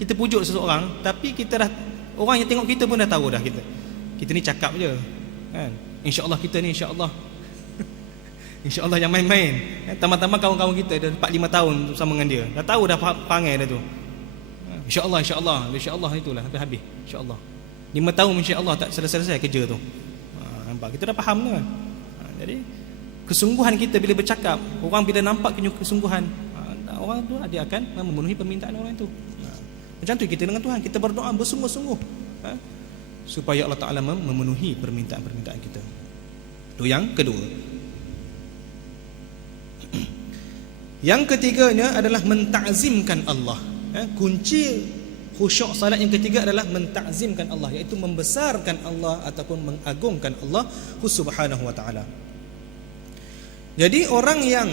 Kita pujuk seseorang, tapi kita dah, orang yang tengok kita pun dah tahu dah kita ni cakap je, kan? InsyaAllah kita ni InsyaAllah InsyaAllah yang main-main. Tambah-tambah kawan-kawan kita dah 4-5 tahun bersama dengan dia, dah tahu dah pangai dah tu. InsyaAllah itulah habis. InsyaAllah 5 tahun InsyaAllah tak selesai kerja tu. Nampak? Kita dah faham tu kan? Jadi kesungguhan kita bila bercakap, orang bila nampak kesungguhan, orang tu dia akan memenuhi permintaan orang itu. Macam tu kita dengan Tuhan, kita berdoa bersungguh-sungguh, supaya Allah Ta'ala memenuhi permintaan-permintaan kita. Itu yang kedua. Yang ketiganya adalah mentakzimkan Allah. Kunci khusyuk salat yang ketiga adalah mentakzimkan Allah, iaitu membesarkan Allah ataupun mengagungkan Allah Subhanahu wa Ta'ala. Jadi orang yang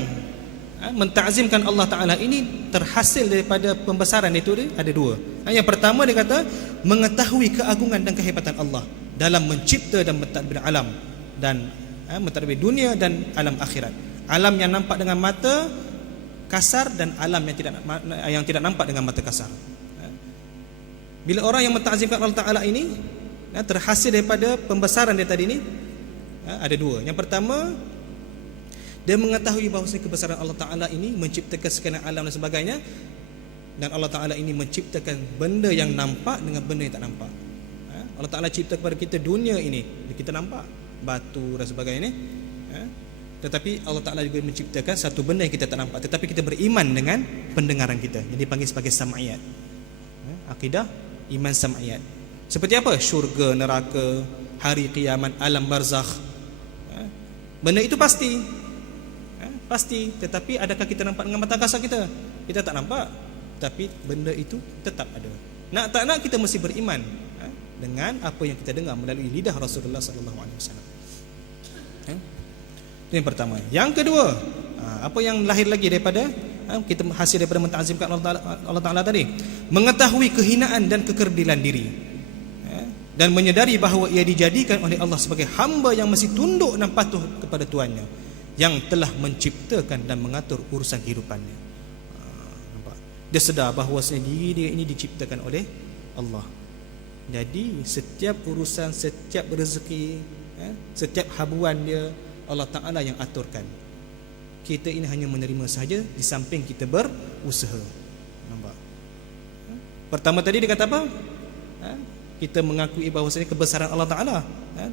mentakzimkan Allah Ta'ala ini terhasil daripada pembesaran itu ada dua. Yang pertama dia kata mengetahui keagungan dan kehebatan Allah dalam mencipta dan mentadbir alam, dan mentadbir dunia dan alam akhirat. Alam yang nampak dengan mata kasar dan alam yang tidak nampak dengan mata kasar. Bila orang yang mentazimkan Allah Ta'ala ini terhasil daripada pembesaran dia tadi ni, ada dua. Yang pertama, dia mengetahui bahawa kebesaran Allah Ta'ala ini menciptakan sekalian alam dan sebagainya, dan Allah Ta'ala ini menciptakan benda yang nampak dengan benda yang tak nampak. Allah Ta'ala cipta kepada kita dunia ini, kita nampak batu dan sebagainya, tetapi Allah Ta'ala juga menciptakan satu benda yang kita tak nampak, tetapi kita beriman dengan pendengaran kita, yang dipanggil sebagai sam'iyat. Akidah iman sam'iyat. Seperti apa? Syurga, neraka, hari kiamat, alam barzakh. Benda itu pasti. Pasti. Tetapi adakah kita nampak dengan mata kasar kita? Kita tak nampak. Tapi benda itu tetap ada. Nak tak nak kita mesti beriman dengan apa yang kita dengar melalui lidah Rasulullah sallallahu alaihi wasallam. Itu yang pertama. Yang kedua, apa yang lahir lagi daripada kita hasil daripada mentazimkan Allah Ta'ala tadi, mengetahui kehinaan dan kekerdilan diri, dan menyedari bahawa ia dijadikan oleh Allah sebagai hamba yang mesti tunduk dan patuh kepada Tuannya yang telah menciptakan dan mengatur urusan kehidupannya. Dia sedar bahawa diri dia ini diciptakan oleh Allah. Jadi setiap urusan, setiap rezeki, setiap habuan dia Allah Ta'ala yang aturkan. Kita ini hanya menerima sahaja, di samping kita berusaha. Nampak? Pertama tadi dia kata apa? Kita mengakui bahawasanya kebesaran Allah Ta'ala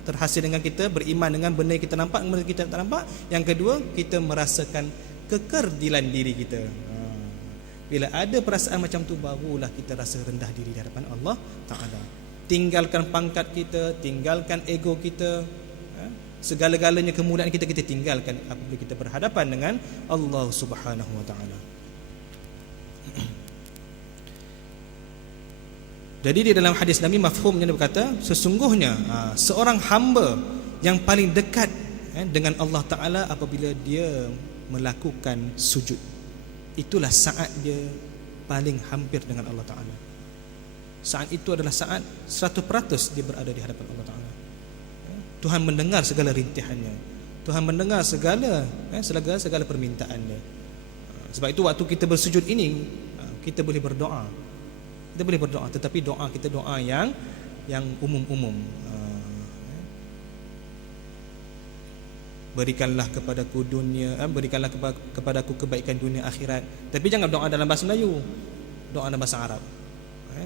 terhasil dengan kita beriman dengan benda yang kita nampak, benda yang kita tak nampak. Yang kedua, kita merasakan kekerdilan diri kita. Bila ada perasaan macam tu, barulah kita rasa rendah diri di hadapan Allah Ta'ala. Tinggalkan pangkat kita, tinggalkan ego kita, segala-galanya kemuliaan kita tinggalkan apabila kita berhadapan dengan Allah Subhanahu wa Ta'ala. Jadi di dalam hadis Nabi mafhumnya dia berkata, sesungguhnya seorang hamba yang paling dekat dengan Allah Ta'ala apabila dia melakukan sujud. Itulah saat dia paling hampir dengan Allah Ta'ala. Saat itu adalah saat 100% dia berada di hadapan Allah Ta'ala. Tuhan mendengar segala rintihannya. Tuhan mendengar segala permintaan dia. Sebab itu waktu kita bersujud ini, kita boleh berdoa. Kita boleh berdoa, tetapi doa kita doa yang umum-umum. Berikanlah kepadaku dunia, berikanlah kepadaku kebaikan dunia akhirat. Tapi jangan doa dalam bahasa Melayu. Doa dalam bahasa Arab.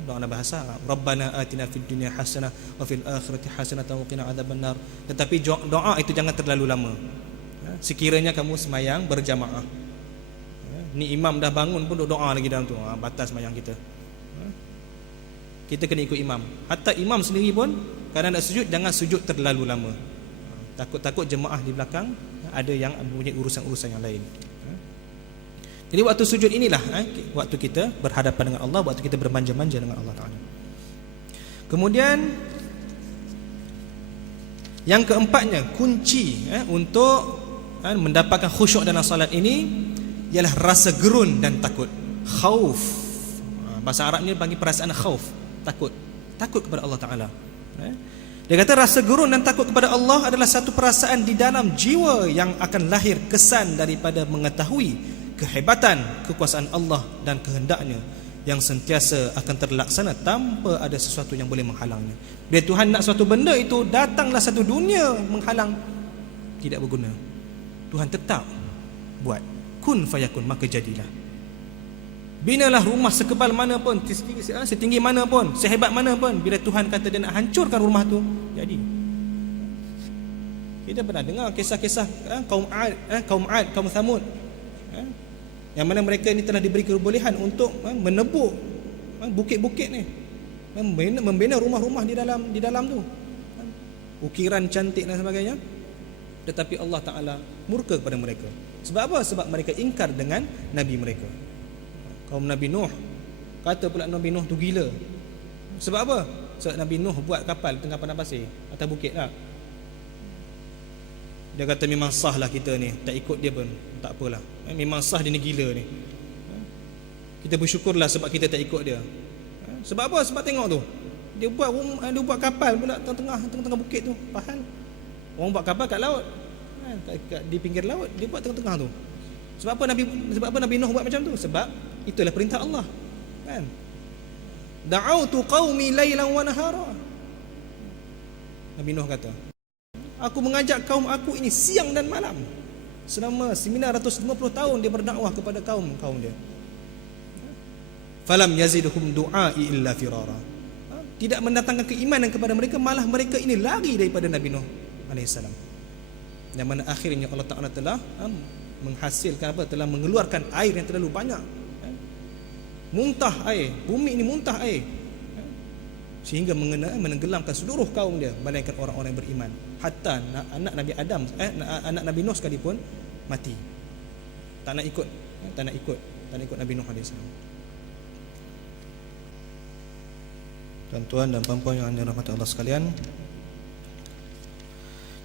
Doa dalam bahasa Arab. Rabbana atina fid dunya hasanah wa fil akhirati hasanah wa qina adzabannar. Tetapi doa itu jangan terlalu lama. Sekiranya kamu semayang berjamaah, ni imam dah bangun pun doa lagi dalam tu. Batas semayang kita. Kita kena ikut imam. Hatta imam sendiri pun kadang nak sujud, jangan sujud terlalu lama. Takut-takut jemaah di belakang ada yang mempunyai urusan-urusan yang lain. Jadi waktu sujud inilah waktu kita berhadapan dengan Allah, waktu kita bermanja-manja dengan Allah Ta'ala. Kemudian yang keempatnya, kunci untuk mendapatkan khusyuk dalam salat ini ialah rasa gerun dan takut. Khauf. Bahasa Arab ni panggil perasaan khauf, takut kepada Allah Ta'ala. Dia kata rasa gerun dan takut kepada Allah adalah satu perasaan di dalam jiwa yang akan lahir kesan daripada mengetahui kehebatan kekuasaan Allah dan kehendaknya yang sentiasa akan terlaksana tanpa ada sesuatu yang boleh menghalangnya. Bila Tuhan nak suatu benda itu, datanglah satu dunia menghalang, tidak berguna. Tuhan tetap buat. Kun fayakun, maka jadilah. Binalah rumah sekebal mana pun, setinggi mana pun, sehebat mana pun, bila Tuhan kata dia nak hancurkan rumah tu, jadi. Kita pernah dengar kisah-kisah kaum Ad, kaum Thamud, yang mana mereka ini telah diberi kebolehan untuk menebuk bukit-bukit ni, membina rumah-rumah di dalam tu, ukiran cantik dan sebagainya. Tetapi Allah Ta'ala murka kepada mereka. Sebab apa? Sebab mereka ingkar dengan Nabi mereka. Kaum Nabi Nuh, kata pula Nabi Nuh tu gila. Sebab apa? Sebab Nabi Nuh buat kapal tengah padang pasir, atas bukit lah. Dia kata memang sah lah kita ni, tak ikut dia pun tak apalah. Memang sah dia ni gila ni. Kita bersyukurlah sebab kita tak ikut dia. Sebab apa? Sebab tengok tu, dia buat kapal pula tengah-tengah bukit tu. Faham? Orang buat kapal kat laut, di pinggir laut, dia buat tengah-tengah tu. Sebab apa Nabi Nuh buat macam tu? Sebab itulah perintah Allah, kan? Da'autu qaumi lailan wa nahara. Nabi Nuh kata, aku mengajak kaum aku ini siang dan malam. Selama 950 tahun dia berdakwah kepada kaum dia. Falam yazidhum du'ai illa firara. Tidak mendatangkan keimanan kepada mereka, malah mereka ini lari daripada Nabi Nuh alaihissalam. Yang mana akhirnya Allah Ta'ala telah menghasilkan telah mengeluarkan air yang terlalu banyak. Muntah air, bumi ini muntah air, sehingga menenggelamkan seluruh kaum dia, melainkan orang-orang yang beriman. Hatta anak Nabi Adam, anak Nabi Nuh sekalipun mati. Tak nak ikut Nabi Nuh alaihissalam. Tuan-tuan dan puan-puan yang dirahmati Allah sekalian,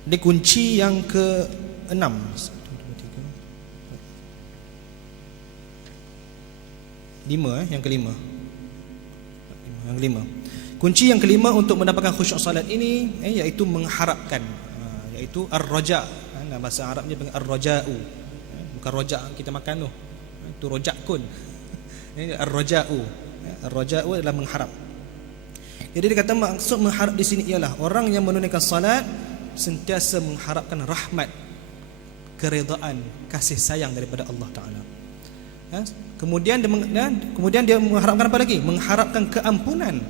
ini kunci yang ke-6. 1, 2, 3, 4, 5, yang kelima. Kunci yang kelima untuk mendapatkan khusyuk salat ini iaitu mengharapkan, iaitu ar-raja. Dalam bahasa Arabnya panggil ar-raja'u. Bukan rojak kita makan tu. Itu rojak kun. Ini ar-raja'u. Ar-raja'u adalah mengharap. Jadi dia kata maksud mengharap di sini ialah orang yang menunaikan salat sentiasa mengharapkan rahmat, keredaan, kasih sayang daripada Allah Ta'ala. Kemudian dia mengharapkan apa lagi? Mengharapkan keampunan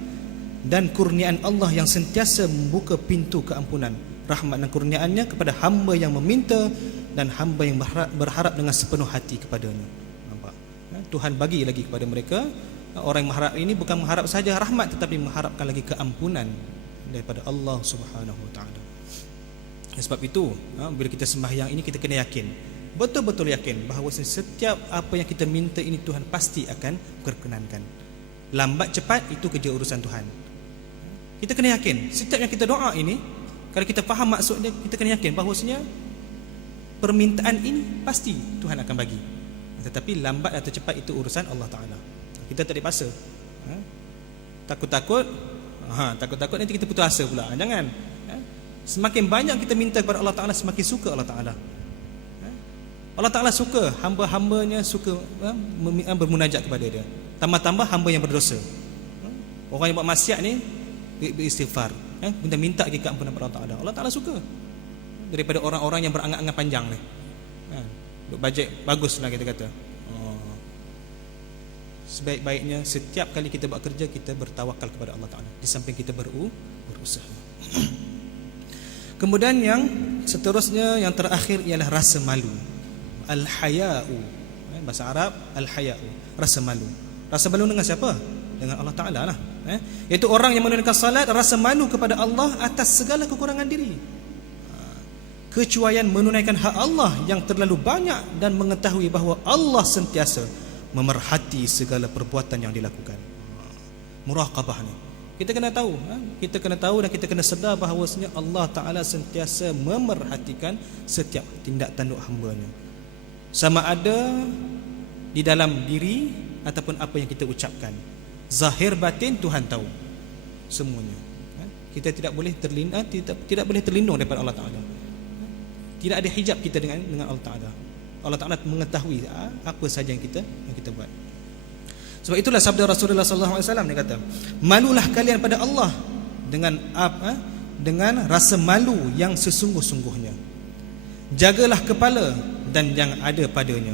dan kurniaan Allah yang sentiasa membuka pintu keampunan, rahmat dan kurniaannya kepada hamba yang meminta dan hamba yang berharap dengan sepenuh hati kepadanya. Nampak? Tuhan bagi lagi kepada mereka. Orang yang mengharap ini bukan mengharap saja rahmat, tetapi mengharapkan lagi keampunan daripada Allah Subhanahu Wa Taala. Sebab itu bila kita sembahyang ini kita kena yakin, betul-betul yakin bahawa setiap apa yang kita minta ini Tuhan pasti akan perkenankan. Lambat cepat itu kerja urusan Tuhan. Kita kena yakin setiap yang kita doa ini, kalau kita faham maksudnya, kita kena yakin bahawasanya permintaan ini pasti Tuhan akan bagi. Tetapi lambat atau cepat itu urusan Allah Ta'ala. Kita tak dipaksa. Takut-takut nanti kita putus asa pula. Jangan. Semakin banyak kita minta kepada Allah Ta'ala, semakin suka Allah Ta'ala. Allah Ta'ala suka hamba-hambanya suka bermunajat kepada dia. Tambah-tambah hamba yang berdosa, orang yang buat maksiat ni beristighfar, minta lagi keampunan kepada Allah Ta'ala. Allah Ta'ala suka daripada orang-orang yang berangan-angan panjang ni. Bajet bagus lah kita kata. Sebaik-baiknya setiap kali kita buat kerja, kita bertawakal kepada Allah Ta'ala di samping kita berusaha. Kemudian yang seterusnya, yang terakhir ialah rasa malu. Al-haya'u. Bahasa Arab al-haya'u, rasa malu. Rasa malu dengan siapa? Dengan Allah Ta'ala lah. Iaitu orang yang menunaikan salat rasa malu kepada Allah atas segala kekurangan diri, kecuaian menunaikan hak Allah yang terlalu banyak, dan mengetahui bahawa Allah sentiasa memerhati segala perbuatan yang dilakukan. Muraqabah ni kita kena tahu, dan kita kena sedar bahawasanya Allah Ta'ala sentiasa memerhatikan setiap tindak tanduk hamba-Nya, sama ada di dalam diri ataupun apa yang kita ucapkan. Zahir batin Tuhan tahu semuanya. Kita tidak boleh terlindung daripada Allah Ta'ala. Tidak ada hijab kita dengan Allah Ta'ala. Allah Ta'ala mengetahui apa saja yang kita buat. Sebab itulah sabda Rasulullah SAW, dia kata, malulah kalian pada Allah dengan rasa malu yang sesungguh-sungguhnya. Jagalah kepala dan yang ada padanya.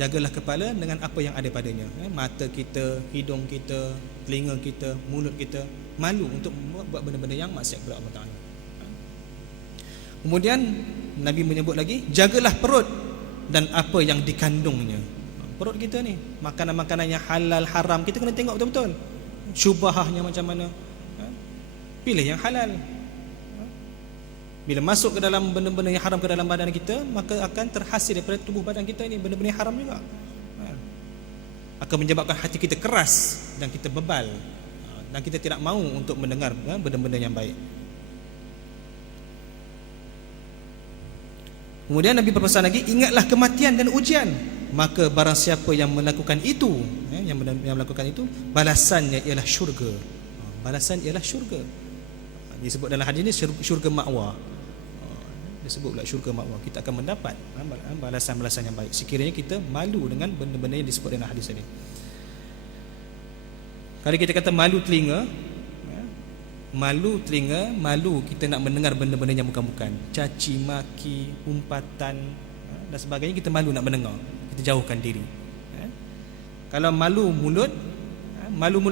Jagalah kepala dengan apa yang ada padanya. Mata kita, hidung kita, telinga kita, mulut kita malu untuk buat benda-benda yang maksiat kepada Allah Ta'ala. Kemudian Nabi menyebut lagi, jagalah perut dan apa yang dikandungnya. Perut kita ni, makanan-makanan yang halal haram, kita kena tengok betul-betul syubahahnya macam mana. Pilih yang halal. Bila masuk ke dalam benda-benda yang haram ke dalam badan kita, maka akan terhasil daripada tubuh badan kita ini benda-benda yang haram juga. Akan menyebabkan hati kita keras dan kita bebal, dan kita tidak mahu untuk mendengar benda-benda yang baik. Kemudian Nabi berpesan lagi, ingatlah kematian dan ujian. Maka barang siapa yang melakukan itu, yang melakukan itu, balasannya ialah syurga. Balasan ialah syurga. Disebut dalam hadis ini syurga ma'wa. Dia sebut pula syurga ma'wa, kita akan mendapat balasan-balasan yang baik sekiranya kita malu dengan benda-benda yang disebut dalam hadis ini. Kalau kita kata malu telinga, malu kita nak mendengar benda-benda yang bukan-bukan, caci maki, umpatan dan sebagainya, kita malu nak mendengar, kita jauhkan diri. Kalau malu mulut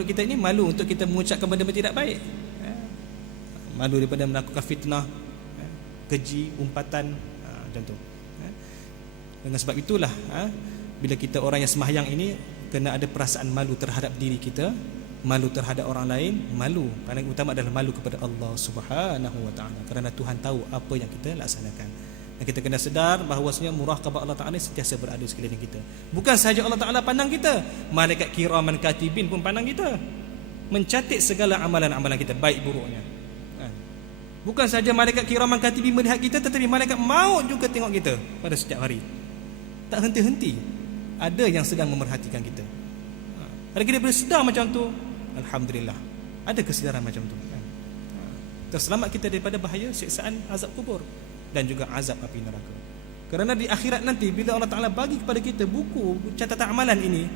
kita ini malu untuk kita mengucapkan benda-benda tidak baik, malu daripada melakukan fitnah, keji, umpatan, macam tu. Dengan sebab itulah bila kita orang yang sembahyang ini kena ada perasaan malu terhadap diri kita, malu terhadap orang lain, malu paling utama adalah malu kepada Allah Subhanahu wa taala, kerana Tuhan tahu apa yang kita laksanakan. Dan kita kena sedar bahawasanya muraqabah Allah Taala sentiasa berada di sekeliling kita. Bukan sahaja Allah Taala pandang kita, malaikat kiraman katibin pun pandang kita, mencatat segala amalan-amalan kita baik buruknya. Bukan sahaja malaikat kiraman katibin melihat kita, tetapi malaikat maut juga tengok kita pada setiap hari. Tak henti-henti ada yang sedang memerhatikan kita. Kalau kita boleh sedar macam tu, alhamdulillah, ada kesedaran macam tu. Terselamat kita daripada bahaya siksaan azab kubur dan juga azab api neraka. Kerana di akhirat nanti bila Allah Taala bagi kepada kita buku catatan amalan ini,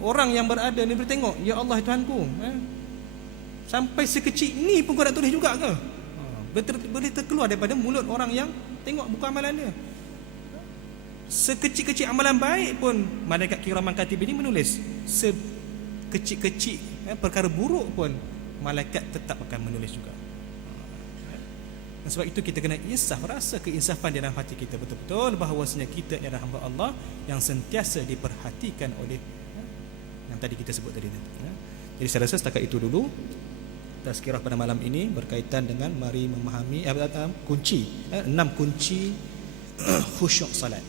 orang yang berada ni boleh tengok, ya Allah Tuhanku, sampai sekecil ni pun kau nak tulis juga ke? Boleh terkeluar daripada mulut orang yang tengok buku amalan dia. Sekecil-kecil amalan baik pun malaikat kiraman katib ini menulis. Sekecil-kecil perkara buruk pun malaikat tetap akan menulis juga. Dan sebab itu kita kena insaf, rasa keinsafan di dalam hati kita betul-betul bahawasanya kita adalah hamba Allah yang sentiasa diperhatikan oleh yang tadi kita sebut tadi. Jadi saya rasa setakat itu dulu tazkirah pada malam ini berkaitan dengan mari memahami kunci 6 kunci khusyuk salat.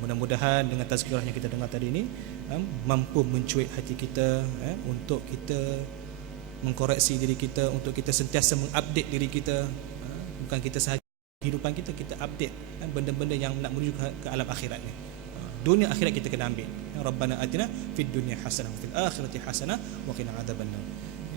Mudah-mudahan dengan tazkirah yang kita dengar tadi ini mampu mencuit hati kita untuk kita mengkoreksi diri kita, untuk kita sentiasa mengupdate diri kita. Bukan kita sahaja kehidupan kita, kita update benda-benda yang nak menuju ke alam akhirat ni. Dunia akhirat kita kena ambil. Rabbana atina fid dunya hasanah wa fil akhirati hasanah wa qina adzabannar.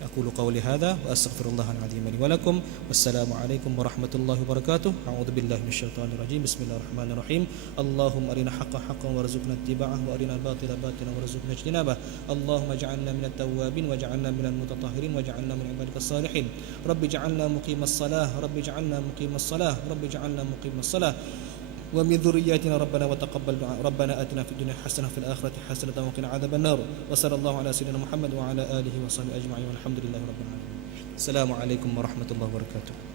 Aqulu qawli hadha wa astaghfirullahal azim li wa lakum. Wassalamu alaikum warahmatullahi wabarakatuh. A'udzu billahi minasyaitonir rajim. Bismillahirrahmanirrahim. Allahumma arina haqqan haqqan warzuqna ittiba'ah wa arina al-batila batilan warzuqna ijtinabah. Allahumma ij'alna minat tawwabin waj'alna minal mutatahhirin waj'alna min ibadikas salihin. Rabbi ij'alna muqimas salah, Rabbi ij'alna muqimas salah, Rabbi ij'alna muqimas salah. ومن ذرياتنا ربنا وتقبل دعاء ربنا آتنا في الدنيا حسنة وفي الآخرة حسنة وقنا عذاب النار وصلى الله على سيدنا محمد وعلى آله وصحبه أجمعين والحمد لله رب العالمين. السلام عليكم ورحمة الله وبركاته.